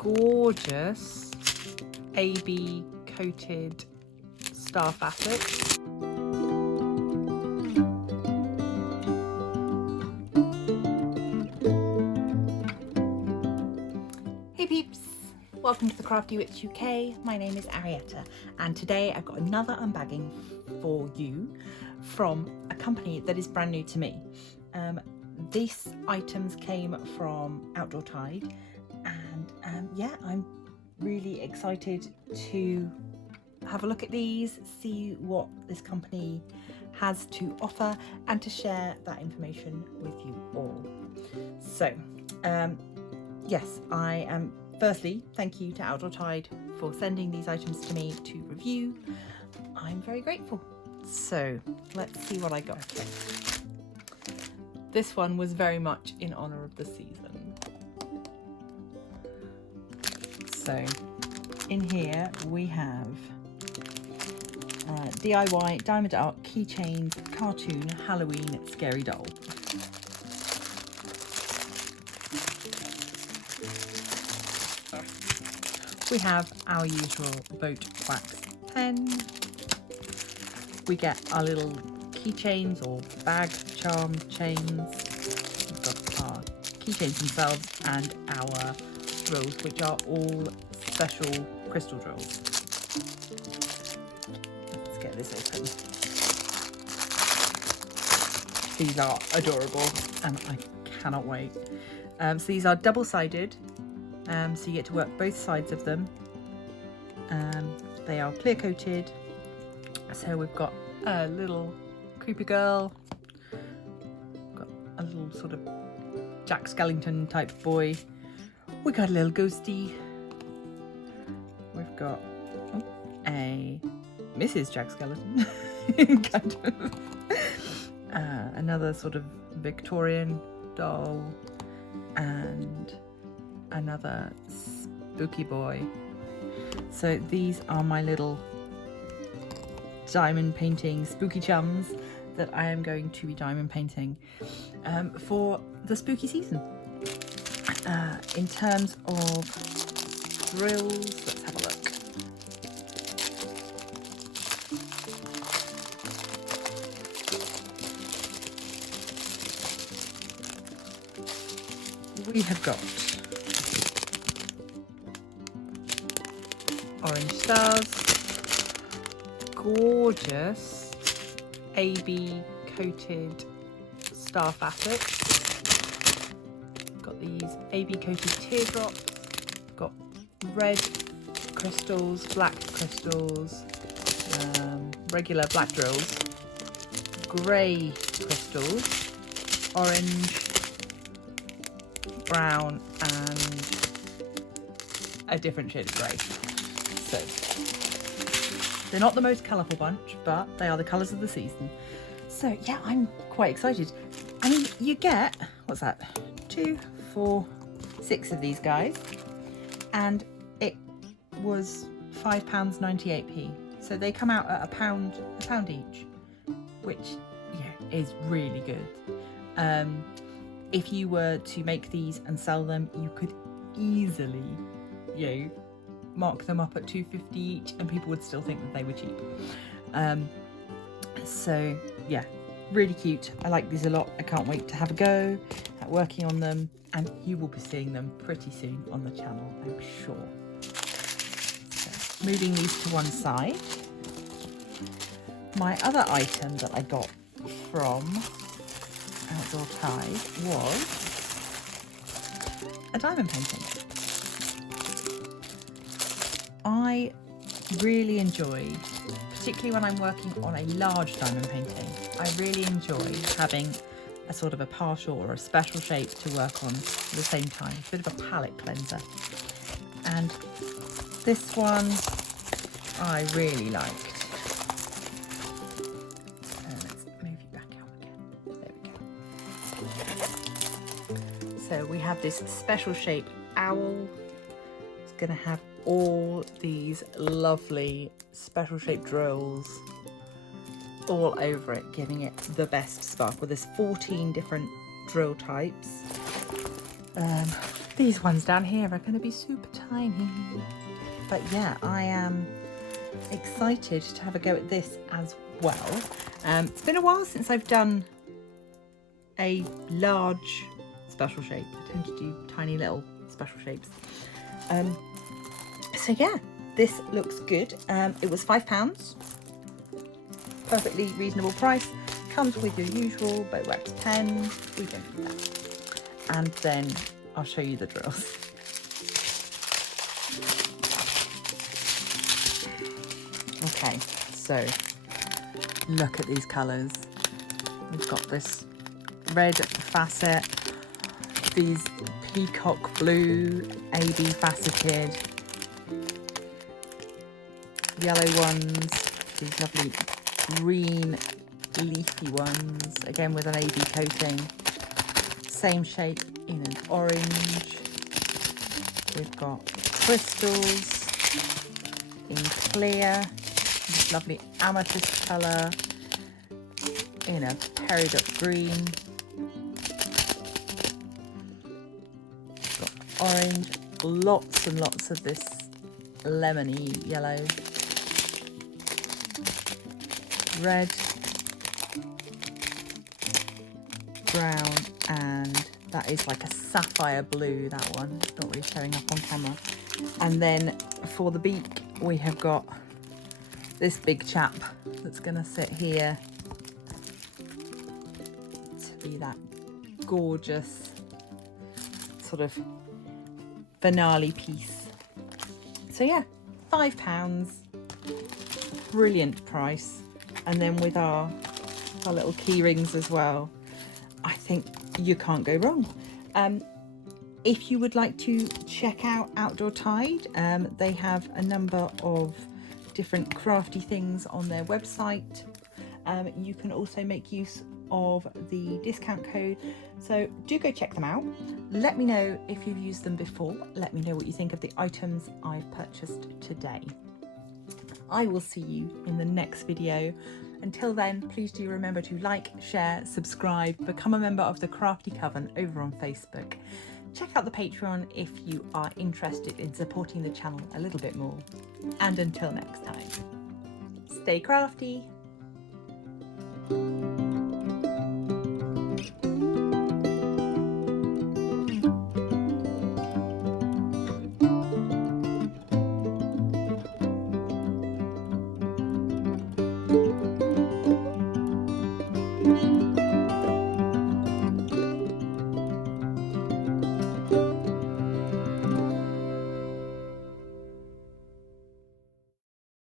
gorgeous AB coated star facets. Hey peeps, welcome to the Crafty Witch UK. My name is Arietta and today I've got another unbagging for you from a company that is brand new to me. These items came from ARTDOT and yeah, I'm really excited to have a look at these, see what this company has to offer and to share that information with you all. So yes, I am firstly, thank you to ARTDOT for sending these items to me to review. I'm very grateful. So let's see what I got. Okay. This one was very much in honor of the season. So in here we have DIY Diamond Art Keychains Cartoon Halloween Scary Doll. We have our usual boat wax pen. We get our little keychains or bag charm chains. We've got our keychains themselves and our drills, which are all special crystal drills. Let's get this open. These are adorable and I cannot wait. So these are double-sided, so you get to work both sides of them. They are clear coated. So we've got a little creepy girl, got a little sort of Jack Skellington type boy. We got a little ghosty. We've got a Mrs. Jack Skellington, kind of. Another sort of Victorian doll, and another spooky boy. So these are my little diamond painting spooky chums that I am going to be diamond painting for the spooky season. In terms of drills, let's have a look. We have got orange stars, gorgeous AB coated star facets. Got these AB coated teardrops. Got red crystals, black crystals, regular black drills, grey crystals, orange, brown and a different shade of grey. So they're not the most colourful bunch, but they are the colours of the season. So yeah, I'm quite excited. I mean, you get, what's that? 2, 4, 6 of these guys. And it was £5.98p. So they come out at a pound each, which yeah, is really good. If you were to make these and sell them, you could easily, you know, mark them up at £2.50 each and people would still think that they were cheap. So yeah, really cute. I like these a lot. I can't wait to have a go at working on them, and you will be seeing them pretty soon on the channel, I'm sure. So, moving these to one side. My other item that I got from ARTDOT was a diamond painting. I really enjoy, particularly when I'm working on a large diamond painting, I really enjoy having a sort of a partial or a special shape to work on at the same time. It's a bit of a palette cleanser. And this one I really liked. Let's move you back out again. There we go. So we have this special shape owl. It's going to have all these lovely special shaped drills all over it, giving it the best sparkle. There's 14 different drill types. These ones down here are going to be super tiny. But yeah, I am excited to have a go at this as well. It's been a while since I've done a large special shape. I tend to do tiny little special shapes. So yeah, this looks good. It was £5. Perfectly reasonable price. Comes with your usual boat wax pen. We don't need that. And then I'll show you the drills. Okay, so look at these colours. We've got this red facet, these peacock blue AB faceted, yellow ones, these lovely green leafy ones, again with an AB coating, same shape in an orange. We've got crystals in clear, this lovely amethyst colour in a peridot green, got orange, lots and lots of this lemony yellow, red, brown, and that is like a sapphire blue, that one. It's not really showing up on camera. And then for the beak, we have got this big chap that's going to sit here to be that gorgeous sort of finale piece. So yeah, £5, brilliant price. And then with our little key rings as well, I think you can't go wrong. If you would like to check out Outdoor Tide, they have a number of different crafty things on their website. You can also make use of the discount code, so do go check them out. Let me know if you've used them before. Let me know what you think of the items I've purchased today. I will see you in the next video. Until then, please do remember to like, share, subscribe, become a member of the Crafty Coven over on Facebook. Check out the Patreon if you are interested in supporting the channel a little bit more. And until next time, stay crafty.